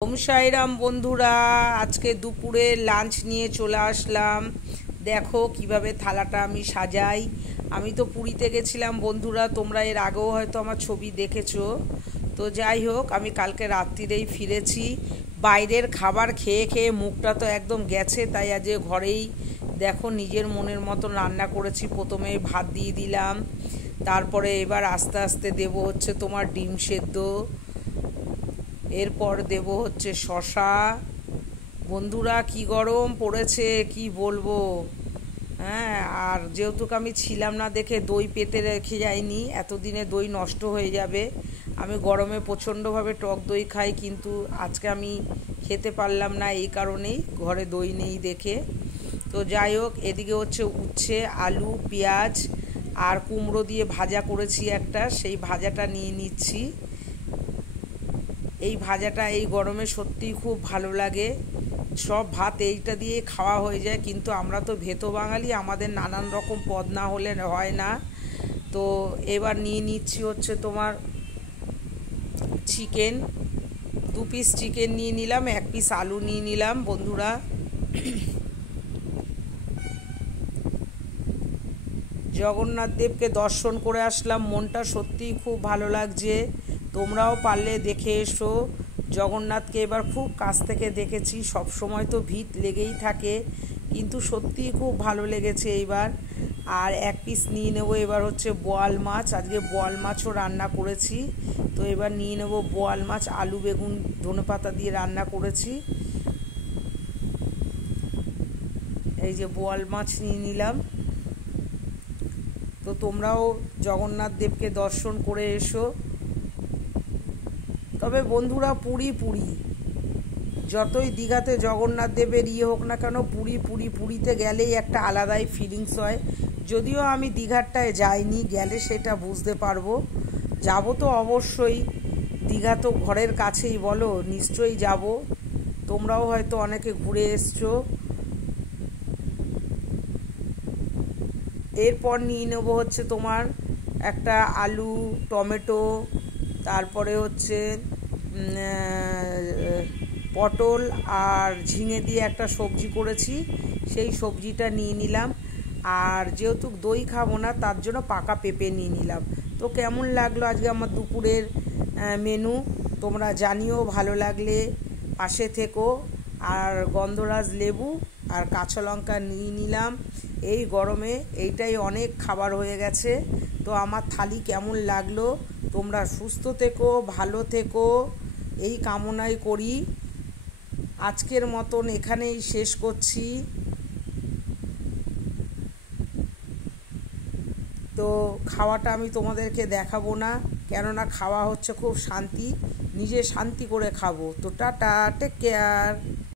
ওম সাইরাম বন্ধুরা, আজকে দুপুরে লাঞ্চ নিয়ে চলে আসলাম। দেখো কিভাবে থালাটা আমি সাজাই। আমি তো পুরীতে গেছিলাম বন্ধুরা, তোমরা এর আগেও হয়তো আমার ছবি দেখেছো। তো যাই হোক, আমি কালকে রাত্রিরেই ফিরেছি। বাইরের খাবার খেয়ে খেয়ে মুখটা তো একদম গেছে, তাই আজ ঘরেই দেখো নিজের মনের মতন রান্না করেছি। প্রথমে ভাত দিয়ে দিলাম, তারপরে এবার আস্তে আস্তে দেব হচ্ছে তোমার ডিম সেদ্ধ, এরপর দেব হচ্ছে শশা। বন্ধুরা কি গরম পড়েছে কি বলবো। হ্যাঁ, আর যেহেতু আমি ছিলাম না দেখে দই পেতে রেখে যাইনি, এতদিনে দই নষ্ট হয়ে যাবে। আমি গরমে প্রচণ্ডভাবে টক দই খাই, কিন্তু আজকে আমি খেতে পারলাম না এই কারণেই, ঘরে দই নেই দেখে। তো যাই হোক, এদিকে হচ্ছে উচ্ছে, আলু, পেঁয়াজ আর কুমড়ো দিয়ে ভাজা করেছি একটা, সেই ভাজাটা নিয়ে নিচ্ছি। এই ভাজাটা এই গরমে সত্যিই খুব ভালো লাগে। সব ভাত এইটা দিয়ে খাওয়া হয়ে যায়, কিন্তু আমরা তো ভেতো বাঙালি, আমাদের নানান রকম পদ না হলে হয় না। তো এবার নিয়ে নিচ্ছি হচ্ছে তোমার চিকেন। 2 পিস চিকেন নিয়ে নিলাম, 1 পিস আলু নিয়ে নিলাম বন্ধুরা। জগন্নাথ দেবকে দর্শন করে আসলাম, মনটা সত্যিই খুব ভালো লাগছে। তোমরাও পারলে দেখে এসো। জগন্নাথকে এবার খুব কাছ থেকে দেখেছি, সব সময় তো ভিড় লেগেই থাকে, কিন্তু সত্যিই খুব ভালো লেগেছে এইবার। আর 1 পিস নিয়ে নেবো এবার হচ্ছে বোয়াল মাছ, আজকে বোয়াল মাছও রান্না করেছি। তো এবার নিয়ে নেবো বোয়াল মাছ, আলু বেগুন ধনেপাতা দিয়ে রান্না করেছি। এই যে বোয়াল মাছ নিয়ে নিলাম। তো তোমরাও জগন্নাথ দেবকে দর্শন করে এসো। তবে বন্ধুরা, পুরী পুরী, যতই দীঘাতে জগন্নাথ দেবের হোক না কেন, পুরীতে গেলেই একটা আলাদাই ফিলিংস হয়। যদিও আমি দীঘারটায় যাইনি, গেলে সেটা বুঝতে পারবো। যাব তো অবশ্যই, দীঘা তো ঘরের কাছেই, বলো নিশ্চয়ই যাব। তোমরাও হয়তো অনেকে ঘুরে এসছো। এরপর নিয়ে নেবো হচ্ছে তোমার একটা আলু, টমেটো, তারপরে হচ্ছে পটল আর ঝিঙে দিয়ে একটা সবজি করেছি, সেই সবজিটা নিয়ে নিলাম। আর যেহেতু দই খাবো না, তার জন্য পাকা পেঁপে নিয়ে নিলাম। তো কেমন লাগলো আজকে আমার দুপুরের মেনু, তোমরা জানিও। ভালো লাগলে পাশে থেকো। আর গন্ধরাজ লেবু আর কাঁচা লঙ্কা নিয়ে নিলাম। এই গরমে এইটাই অনেক খাবার হয়ে গেছে। তো আমার থালি কেমন লাগলো, তোমরা সুস্থ থেকো, ভালো থেকো, এই কামনাই করি। আজকের মতন এখানেই শেষ করছি। তো খাওয়াটা আমি তোমাদেরকে দেখাবো না, কেননা খাওয়া হচ্ছে খুব শান্তি, নিজে শান্তি করে খাবো। তো টাটা, টেক কেয়ার।